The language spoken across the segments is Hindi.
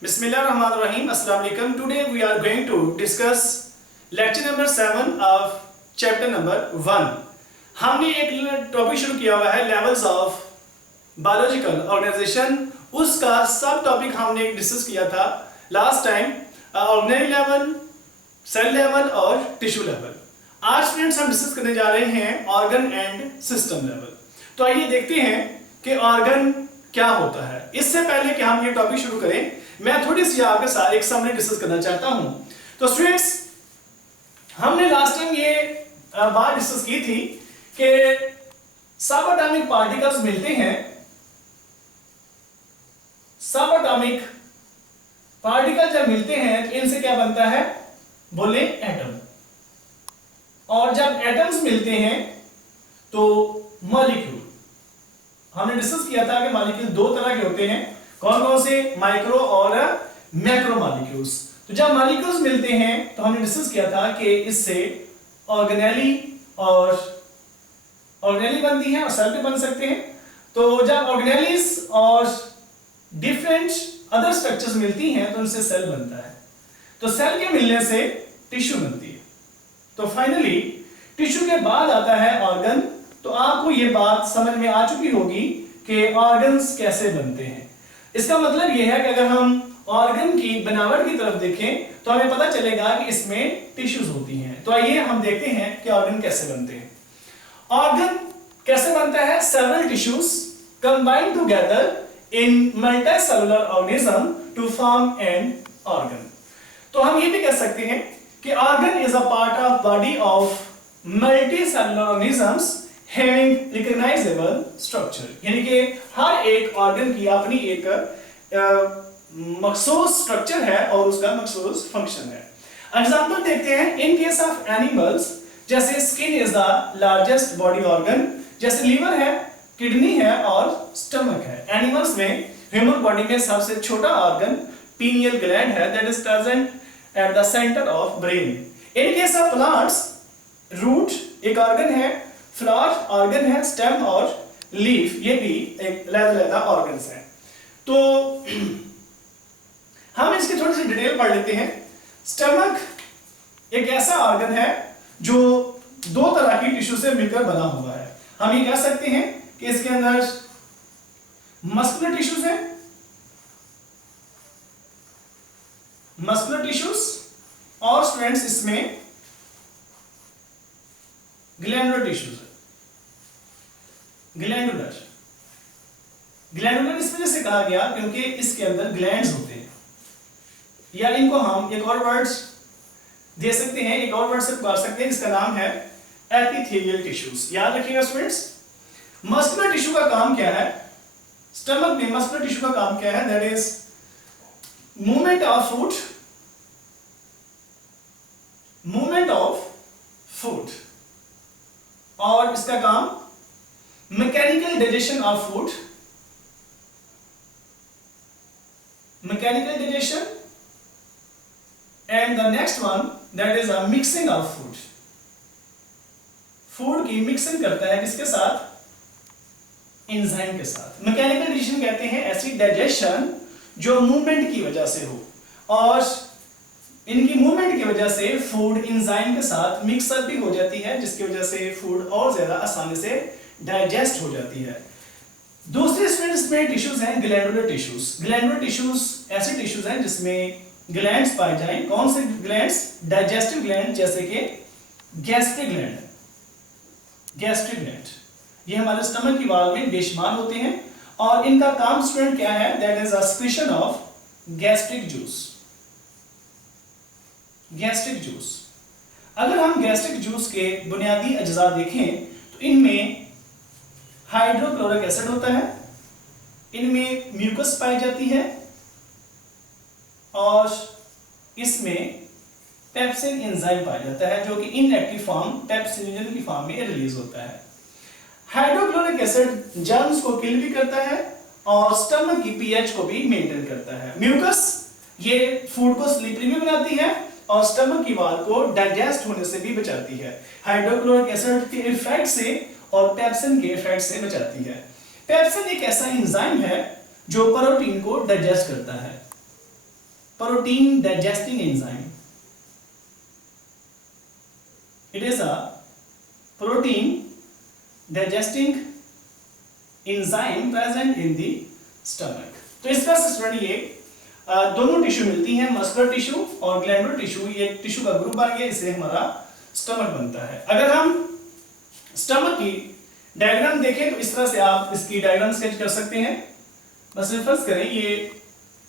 Bismillahirrahmanirrahim. Assalamu alaikum. Today we are going to discuss lecture number 7 of chapter number 1. हमने एक टॉपिक शुरू किया हुआ है लेवल्स ऑफ बायोलॉजिकल ऑर्गेनाइजेशन. उसका सब टॉपिक हमने डिस्कस किया था last time, organelle level, cell level और टिश्यू लेवल. आज फ्रेंड्स हम डिस्कस करने जा रहे हैं ऑर्गन एंड सिस्टम लेवल. तो आइए देखते हैं कि ऑर्गन क्या होता है. इससे पहले कि हम ये टॉपिक शुरू करें, मैं थोड़ी सी आपके साथ एक समरी डिस्कस करना चाहता हूं. तो स्टूडेंट्स, हमने लास्ट टाइम ये बात डिस्कस की थी कि सब एटॉमिक पार्टिकल्स मिलते हैं. सब एटॉमिक पार्टिकल जब मिलते हैं तो इनसे क्या बनता है, बोले एटम. और जब एटम्स मिलते हैं तो मॉलिक्यूल. हमने डिस्कस किया था कि मॉलिक्यूल दो तरह के होते हैं. कौन कौन से? माइक्रो और मैक्रो मॉलिक्यूल्स. तो जब मॉलिक्यूल्स मिलते हैं तो हमने डिस्कस किया था कि इससे ऑर्गेनेली बनती है और सेल भी बन सकते हैं. तो जब ऑर्गेनेलीज और डिफरेंट अदर स्ट्रक्चर्स मिलती हैं तो उनसे सेल बनता है. तो सेल के मिलने से टिश्यू बनती है. तो फाइनली टिश्यू के बाद आता है ऑर्गन. तो आपको ये बात समझ में आ चुकी होगी कि ऑर्गन्स कैसे बनते हैं. इसका मतलब यह है कि अगर हम ऑर्गन की बनावट की तरफ देखें तो हमें पता चलेगा कि इसमें टिश्यूज होती हैं. तो आइए हम देखते हैं कि ऑर्गन कैसे बनते हैं. ऑर्गन कैसे बनता है? Several tissues combine together in multicellular organism to form an organ. तो हम ये भी कह सकते हैं कि organ is a part of body of multicellular organisms having recognisable structure. यानी कि हर एक ऑर्गन की अपनी एक मखसूस स्ट्रक्चर है और उसका मखसूस फंक्शन है. एग्जांपल देखते हैं. इन केस ऑफ एनिमल्स, जैसे skin is the largest body organ, जैसे लीवर है, किडनी है और स्टमक है. एनिमल्स में ह्यूमन बॉडी में सबसे छोटा ऑर्गन पीनियल ग्लैंड है, that is present at the centre of brain. In case of plants, root एक ऑर्गन है, फ्लावर ऑर्गन है, स्टेम और लीफ ये भी एक अलग-अलग ऑर्गन्स हैं. तो हम इसकी थोड़ी सी डिटेल पढ़ लेते हैं. स्टमक एक ऐसा ऑर्गन है जो दो तरह की टिश्यू से मिलकर बना हुआ है. हम ये कह सकते हैं कि इसके अंदर मस्कुलर टिश्यूज हैं, मस्कुलर टिश्यूज, और स्टूडेंट्स इसमें ग्लैंडुलर टिश्यूज है. ग्लैंडुलर इस वजह से कहा गया क्योंकि इसके अंदर ग्लैंड्स होते हैं, या इनको हम एक और वर्ड दे सकते हैं, एक और वर्ड से पुकार सकते हैं, इसका नाम है एपिथेलियल टिश्यूज. याद रखिएगा स्टूडेंट्स. मस्कुलर टिश्यू का काम क्या है? स्टमक में मस्कुलर टिश्यू का काम क्या है? That is movement of food. और इसका काम mechanical digestion of food, mechanical digestion, and the next one that is a mixing of food. Food की मिक्सिंग करता है किसके साथ? एंजाइम के साथ. मैकेनिकल डाइजेशन कहते हैं ऐसी डाइजेशन जो मूवमेंट की वजह से हो, और इनकी मूवमेंट की वजह से फूड एंजाइम के साथ मिक्सअप भी हो जाती है, जिसकी वजह से फूड और ज्यादा आसानी से डाइजेस्ट हो जाती है. दूसरे स्टूडेंट्स में टिश्यूज हैं ग्लैंडुलर टिश्यूज. ग्लैंडुलर टिश्यूज ऐसे टिश्यूज हैं जिसमें ग्लैंड्स पाए जाएं. कौन से ग्लैंड्स? डाइजेस्टिव ग्लैंड, जैसे कि गैस्ट्रिक ग्लैंड. गैस्ट्रिक ग्लैंड ये हमारे स्टमक की वॉल में बेशुमार होते हैं, और इनका काम स्टूडेंट क्या है? That is a secretion of gastric juice. Gastric juice. अगर हम गैस्ट्रिक जूस के बुनियादी अज्जा देखें तो इनमें हाइड्रोक्लोरिक एसिड होता है, इनमें म्यूकस पाई जाती है, और इसमें पेप्सिन एंजाइम पाया जाता है जो कि इनएक्टिव फॉर्म पेप्सिनोजन की फॉर्म में रिलीज होता है. हाइड्रोक्लोरिक एसिड जर्म्स को किल भी करता है और स्टमक की पीएच को भी मेंटेन करता है. म्यूकस ये फूड को स्लिपरी भी बनाती है और स्टमक की वॉल को डाइजेस्ट होने से भी बचाती है. हाइड्रोक्लोरिक एसिड के इफेक्ट से और पेप्सिन के इफेक्ट से बचाती है. पेप्सिन एक ऐसा एंजाइम है जो प्रोटीन को डाइजेस्ट करता है. protein digesting enzyme. It is a protein digesting enzyme present in the stomach. तो इस तरह से स्टूडेंट ये दोनों टिश्यू मिलती हैं, मस्कुलर टिश्यू और ग्लैंडुलर टिश्यू, ये टिश्यू का ग्रुप बन गया, इससे हमारा स्टमक बनता है। अगर हम स्टमक की डायग्राम देखें तो इस तरह से आप इसकी डायग्राम स्केच कर सकते हैं। बस फर्स्ट करें, ये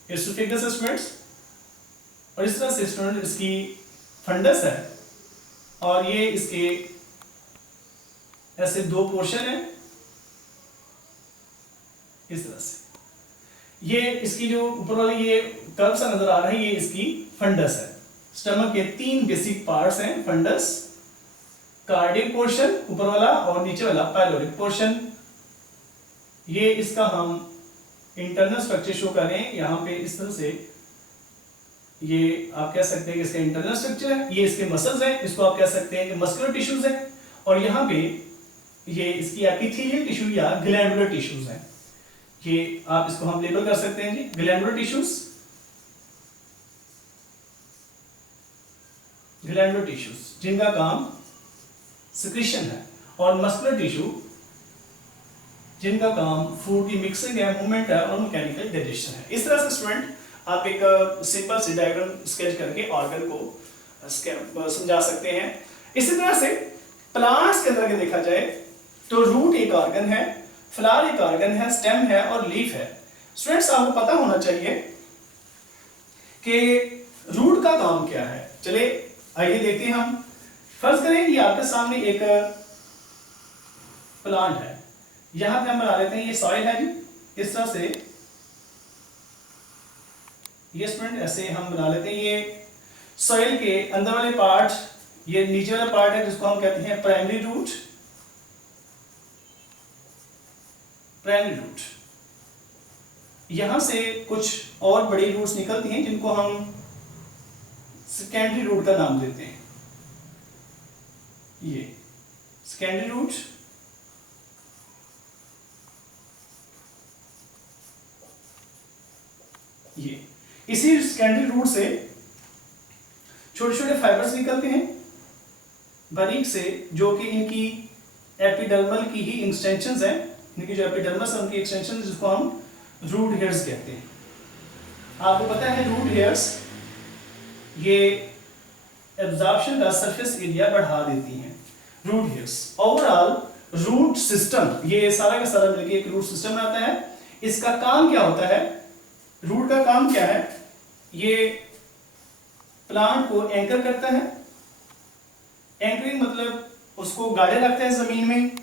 एसोफेगस है स्टूडेंट्स, और इस तरह से स्टूडेंट इसकी फंडस है, और ये इसके ऐसे दो पोर्शन है इस तरह से। ये इसकी जो ऊपर वाली ये कर्व सा नजर आ रहा है, ये इसकी फंडस है। स्टमक के 3 बेसिक पार्ट्स हैं, फंडस, कार्डियक पोर्शन ऊपर वाला और नीचे वाला पाइलोरिक पोर्शन। ये इसका हम इंटरनल स्ट्रक्चर शो करें यहाँ पे इस तरह से, ये आप कह सकते हैं कि इसका इंटरनल स्ट्रक्चर है, ये इसके मसल्स हैं, इसको आप कह सकते हैं कि मस्कुलर टिश्यूज हैं, और यहाँ पे ये इसकी एपिथेलियल टिश्यू या ग्लैंडुलर टिश्यूज हैं। ये आप इसको हम लेबल कर सकते हैं जी, ग्लैंडुलर टिश्यूज, ग्लैंडुलर टिश्यूज जिनका काम सिक्रीशन है, और मस्कुलर टिश्यू जिनका काम फूड की मिक्सिंग है, मूवमेंट है और मैकेनिकल डाइजेशन है। इस तरह से स्टूडेंट आप एक सिंपल सी डायग्राम स्केच करके ऑर्गन को समझा सकते हैं। इसी तरह से प्लांट्स के अंदर अगर देखा जाए तो रूट एक ऑर्गन है, फ्लावर एक ऑर्गन है, स्टेम है और लीफ है। स्टूडेंट्स आपको पता होना चाहिए कि रूट का काम क्या है। चलिए आइए देखते हैं हम। फर्ज करें ये आपके सामने एक प्लांट है, यहां पे हम बना लेते हैं ये सॉइल है जी, इस तरह से ये स्टूडेंट ऐसे हम बना लेते हैं। ये सॉइल के अंदर वाले पार्ट, ये नीचे वाला पार्ट है जिसको हम कहते हैं प्राइमरी रूट, प्राइमरी रूट। यहां से कुछ और बड़ी रूट्स निकलती हैं जिनको हम सेकेंडरी रूट का नाम देते हैं। ये सेकेंडरी रूट, ये इसी सेकेंडरी रूट से छोटे छोटे फाइबर्स निकलते हैं बारीक से, जो कि इनकी एपिडर्मल की ही एक्सटेंशंस हैं। इनकी जो एपिडर्मस है उनकी एक्सटेंशन, जिसको हम रूट हेयर्स कहते हैं। आपको पता है रूट हेयर्स ये एब्जॉर्प्शन का सरफेस एरिया बढ़ा देती हैं। Root hairs overall root system, ये सारा का सारा मिलकर एक रूट सिस्टम बनाता है। इसका काम क्या होता है, रूट का काम क्या है, ये प्लांट को एंकर करता है। एंकरिंग मतलब उसको गाड़े रखता है जमीन में,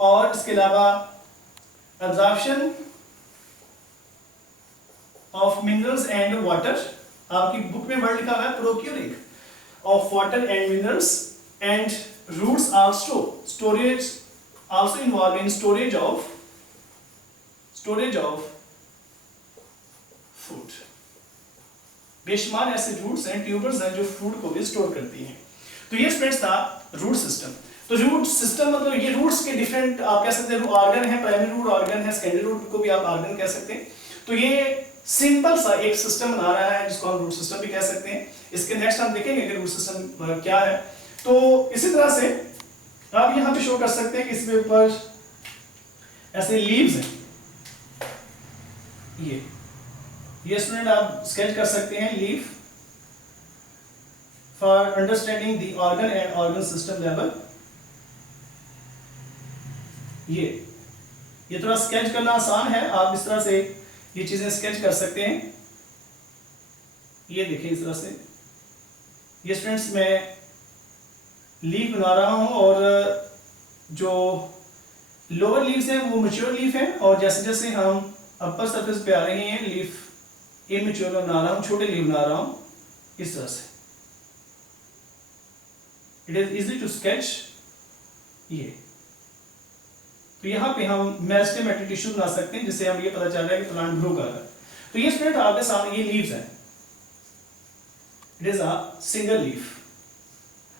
और इसके अलावा absorption of minerals and water, आपकी बुक में वर्ड लिखा हुआ है procuring of water and minerals, and roots also storage, also involve in storage of food. बेशुमार ऐसे रूट्स हैं, ट्यूबर्स हैं जो फूड को भी स्टोर करती हैं। तो ये स्प्रेड्स था रूट सिस्टम। तो रूट सिस्टम मतलब ये रूट्स के डिफरेंट आप कह सकते हैं ऑर्गन है, प्राइमरी रूट ऑर्गन है, सेकेंडरी रूट को भी आप ऑर्गन कह सकते हैं। तो ये सिंपल सा एक सिस्टम बना रहा है जिसको हम रूट सिस्टम भी कह सकते हैं। इसके नेक्स्ट हम देखेंगे कि रूट सिस्टम क्या है। तो इसी तरह से आप यहाँ पे शो कर सकते हैं कि इसके ऊपर ऐसे लीव्स हैं, ये स्टूडेंट आप स्केच कर सकते हैं leaf for understanding the organ and organ system level. ये थोड़ा स्केच करना आसान है, आप इस तरह से ये चीजें स्केच कर सकते हैं। ये देखिए इस तरह से ये स्टूडेंट्स मैं लीफ बना रहा हूं, और जो लोअर लीव्स हैं वो मैच्योर लीफ हैं, और जैसे जैसे हम अपर सरफेस पे आ रहे हैं लीफ इमेच्योर बना रहा हूं, छोटे लीफ बना रहा हूं इस तरह से। It is easy to sketch. ये तो यहाँ पे हम मेरिस्टेमेटिक टिश्यू बना सकते हैं, जिससे हम ये पता चल रहा है कि प्लांट ग्रो कर रहा है। तो ये स्टूडेंट आपके सामने ये लीव्स हैं, it is a single leaf.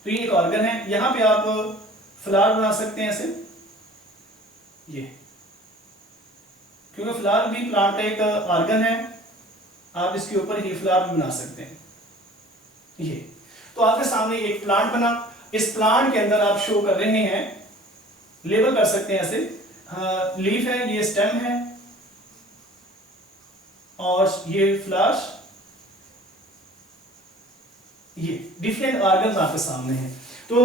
तो ये एक ऑर्गन है, यहाँ पे आप फ्लावर बना सकते हैं ऐसे, ये क्योंकि फ्लावर भी प्लांट का एक ऑर्गन है। आप इसके ऊपर ही फ्लावर भी बना सकते हैं। ये तो आपके सामने एक प्लांट बना, इस प्लांट के अंदर आप शो कर रहे हैं, लेबल कर सकते हैं ऐसे, लीफ है, ये स्टेम है और ये फ्लावर, ये डिफरेंट ऑर्गन्स आपके सामने हैं। तो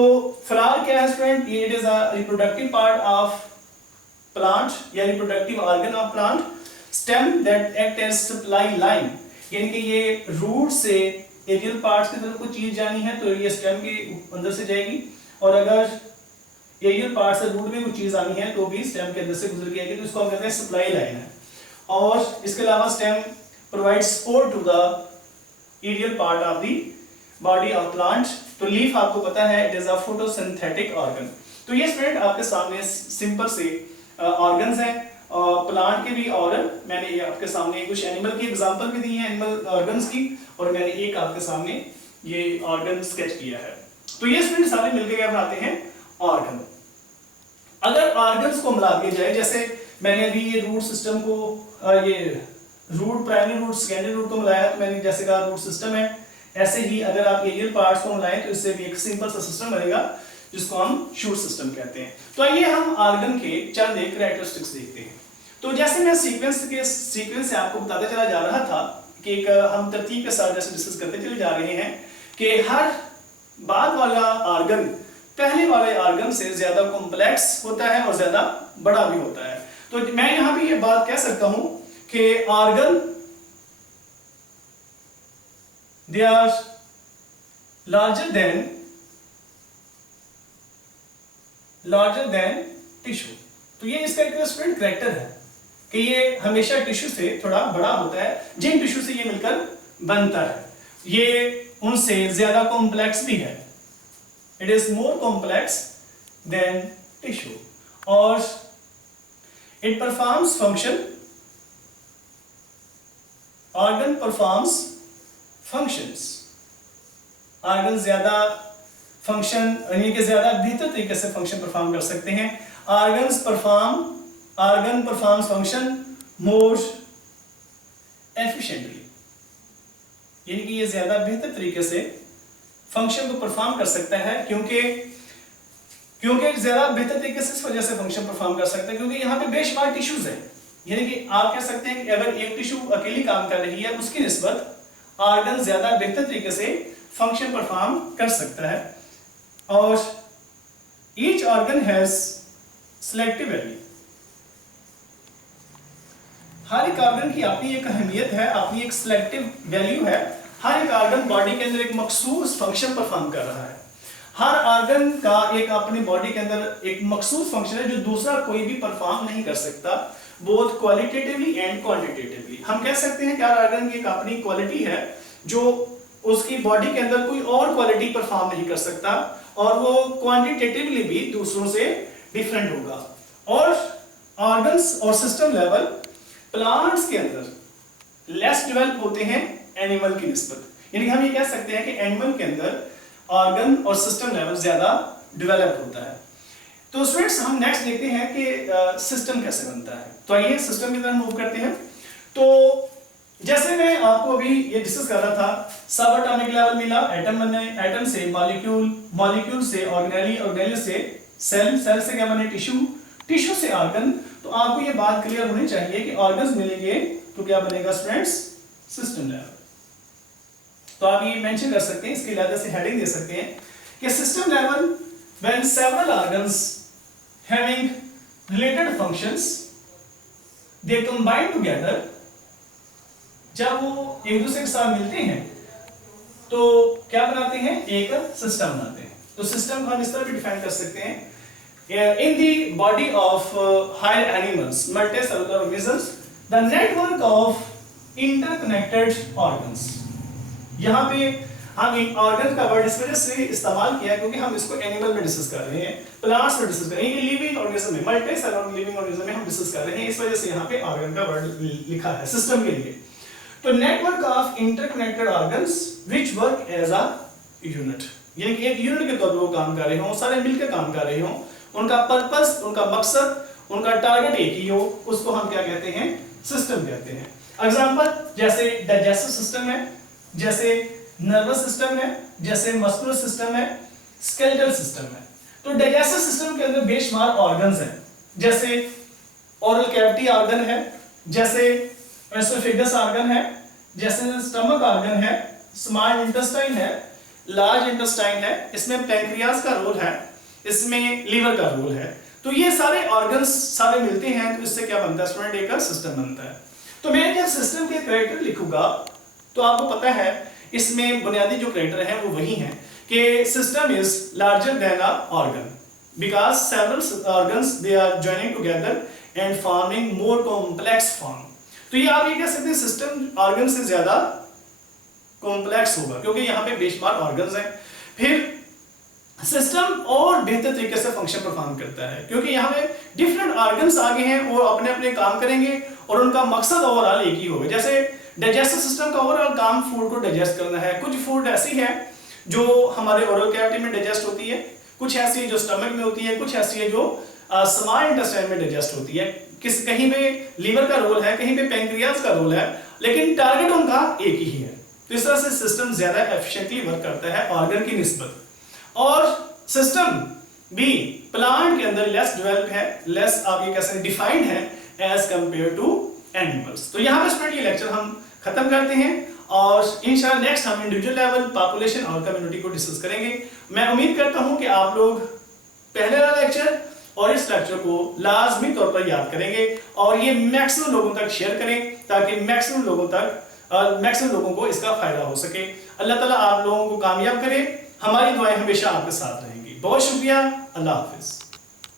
फ्लावर क्या है स्टूडेंट, ये it is a reproductive part of plant या reproductive organ of plant. Stem that act as supply line, यानी कि ये रूट से एरियल पार्ट्स की तरफ कोई चीज जानी है तो ये स्टेम के अंदर से जाएगी, और अगर एरियल पार्ट से रूट में कोई चीज आनी है तो भी स्टेम के अंदर से गुजर के आएगी, तो इसको हम कहते हैं सप्लाई लाइन है। और इसके अलावा stem provide support to the aerial part of the body of plant. तो लीफ आपको पता है it is a photosynthetic organ. तो ये स्टूडेंट आपके सामने सिंपल से ऑर्गन्स हैं प्लांट के भी, और मैंने ये आपके सामने कुछ एनिमल की एग्जांपल भी दी है, एनिमल ऑर्गन्स की, और मैंने एक आपके सामने ये ऑर्गन स्केच किया है। तो ये स्टूडेंट सारे मिलकर क्या बनाते हैं, ऑर्गन। अगर ऑर्गन्स को मिला दिया जाए, जैसे मैंने अभी ये रूट सिस्टम को ये root, primary root, secondary root को मिलाया, तो मैंने जैसे कहा रूट सिस्टम है, ऐसे ही अगर आप एरियल पार्ट्स को मिलाएं तो इससे भी एक सिंपल सा सिस्टम बनेगा जिसको हम शूट सिस्टम कहते हैं। तो आइए हम ऑर्गन के चंद एक कैरेक्टरिस्टिक्स देखते हैं। तो जैसे मैं सीक्वेंस से आपको बताते चला जा रहा था कि एक हम तरतीब के साथ जैसे डिस्कस करते चले जा रहे हैं कि हर बाद वाला ऑर्गन पहले वाले ऑर्गन से ज्यादा कॉम्प्लेक्स होता है और ज्यादा बड़ा भी होता है। तो मैं यहां भी ये बात कह सकता हूं कि organ they are larger than tissue. तो ये इसका एक स्टूडेंट कैरेक्टर है कि ये हमेशा टिश्यू से थोड़ा बड़ा होता है, जिन टिश्यू से ये मिलकर बनता है ये उनसे ज्यादा कॉम्प्लेक्स भी है, it is more complex than tissue, और it performs function, organ performs functions, organ ज्यादा फंक्शन यानी कि ज्यादा बेहतर तरीके से फंक्शन परफॉर्म कर सकते हैं। ऑर्गन परफॉर्म्स फंक्शन मोर एफिशिएंटली, यानी कि ये ज्यादा बेहतर तरीके से फंक्शन को परफॉर्म कर सकता है, क्योंकि ज्यादा बेहतर तरीके से इस वजह से फंक्शन परफॉर्म कर सकता है क्योंकि यहाँ पे बेशुमार टिश्यूज है। यानी कि आप कह सकते हैं कि अगर एक टिश्यू अकेली काम कर रही है उसकी निस्बत ऑर्गन ज्यादा बेहतर तरीके से फंक्शन परफॉर्म कर सकता है। और each organ has selective value, हर एक ऑर्गन की अपनी एक अहमियत है, अपनी एक सिलेक्टिव वैल्यू है। हर एक ऑर्गन बॉडी के अंदर एक मखसूस फंक्शन परफॉर्म कर रहा है। हर ऑर्गन का एक अपनी बॉडी के अंदर एक मखसूस फंक्शन है जो दूसरा कोई भी परफॉर्म नहीं कर सकता, बोथ क्वालिटेटिवली एंड क्वांटिटेटिवली। हम कह सकते हैं कि हर ऑर्गन की एक अपनी क्वालिटी है जो उसकी बॉडी के अंदर कोई और क्वालिटी परफॉर्म नहीं कर सकता, और वो क्वांटिटेटिवली भी दूसरों से डिफरेंट होगा। और ऑर्गन्स और सिस्टम लेवल प्लांट्स के अंदर लेस डेवलप होते हैं एनिमल की निस्बत, यानी हम ये कह सकते हैं कि एनिमल के अंदर ऑर्गन और सिस्टम लेवल ज्यादा डेवलप होता है। तो स्टूडेंट्स हम नेक्स्ट देखते हैं कि सिस्टम कैसे बनता है। तो आइए सिस्टम की तरफ मूव करते हैं। तो जैसे मैं आपको अभी ये डिस्कस कर रहा था, सब एटॉमिक लेवल मिला, एटम बने, एटम से मॉलिक्यूल, मॉलिक्यूल से ऑर्गेनेली, ऑर्गेनेल से सेल, सेल से क्या बने टिश्यू, टिश्यू से ऑर्गन। तो आपको ये बात क्लियर होनी चाहिए कि ऑर्गन्स मिलेंगे तो क्या बनेगा स्टूडेंट्स, सिस्टम लेवल। तो आप ये मेंशन कर सकते हैं, इसके लिए से हेडिंग दे सकते हैं कि system level when several organs having related functions they combine together, जब वो एक दूसरे के साथ मिलते हैं तो क्या बनाते हैं, एक सिस्टम बनाते हैं। तो सिस्टम को हम इस तरह भी डिफाइन कर सकते हैं, in the body of higher animals, multicellular organisms, the network of interconnected organs. यहाँ पे हम ऑर्गन का वर्ड इस वजह से इस्तेमाल किया क्योंकि हम इसको एनिमल में डिस्कस कर रहे हैं, प्लांट्स में डिस्कस कर रहे हैं, लिविंग ऑर्गेनिज्म में, मल्टीसेलुलर लिविंग ऑर्गेनिज्म में हम डिस्कस कर रहे हैं, इस वजह से यहाँ पे ऑर्गन का वर्ड लिखा है सिस्टम के लिए। तो network of interconnected organs which work as a unit, यानी कि एक यूनिट के तौर पर वो काम कर रहे हो, सारे मिलकर काम कर रहे हो, उनका पर्पस, उनका मकसद, उनका टारगेट एक ही हो, उसको हम क्या कहते हैं, सिस्टम कहते हैं। एग्जांपल जैसे डाइजेस्टिव सिस्टम है, जैसे नर्वस सिस्टम है, जैसे मस्कुलर सिस्टम है, स्केलेटल सिस्टम है। तो डाइजेस्टिव सिस्टम के अंदर बेशुमार ऑर्गन्स हैं, जैसे ओरल कैविटी ऑर्गन है, जैसे एसोफेगस ऑर्गन है, जैसे स्टमक ऑर्गन है, स्मॉल इंटेस्टाइन है, लार्ज इंटेस्टाइन है, इसमें पैंक्रियास का रोल है, इसमें लीवर का रोल है। तो ये सारे ऑर्गन्स सारे मिलते हैं, तो इससे क्या बनता है स्टूडेंट, एक सिस्टम बनता है। तो मैं जब सिस्टम के कैरेक्टर लिखूंगा तो आपको पता है इसमें बुनियादी जो कैरेक्टर है वो वही है कि system is larger than a organ because several organs they are joining together and forming more complex form. तो ये आप ये कह सकते हैं सिस्टम ऑर्गन से ज्यादा कॉम्प्लेक्स होगा क्योंकि यहाँ पे बेशुमार ऑर्गन्स हैं। फिर सिस्टम और बेहतर तरीके से फंक्शन परफॉर्म करता है क्योंकि यहाँ पे डिफरेंट ऑर्गन्स आगे हैं, वो अपने अपने काम करेंगे और उनका मकसद ओवरऑल एक ही होगा। जैसे डाइजेस्टिव सिस्टम का ओवरऑल काम फूड को डाइजेस्ट करना है। कुछ फूड ऐसी है जो हमारे ओरल कैविटी में डाइजेस्ट होती है, कुछ ऐसी है जो स्टमक में होती है, कुछ ऐसी है जो स्मॉल इंटेस्टाइन में डाइजेस्ट होती है। कहीं पे लीवर का रोल है, कहीं पे पैंक्रियास का रोल है, लेकिन टारगेट उनका एक ही है। तो इस तरह से सिस्टम ज्यादा एफिशिएंटली वर्क करता है ऑर्गन की निस्बत। और सिस्टम भी प्लांट के अंदर लेस डेवलप्ड है, लेस आप ये कह सकते हैं डिफाइंड है एज कंपेयर टू एनिमल्स। तो यहाँ पे स्टूडेंट ये लेक्चर हम खत्म करते हैं और इंशाल्लाह नेक्स्ट हम इंडिविजुअल लेवल, पॉपुलेशन और कम्युनिटी को डिस्कस करेंगे। मैं उम्मीद करता हूँ कि आप लोग पहले वाला लेक्चर और इस लेक्चर को लाजमी तौर पर याद करेंगे और ये मैक्सिमम लोगों तक शेयर करें ताकि मैक्सिमम लोगों को इसका फायदा हो सके। अल्लाह ताला आप लोगों को कामयाब करे। हमारी दुआएं हमेशा आपके साथ रहेंगी। बहुत शुक्रिया। अल्लाह हाफिज।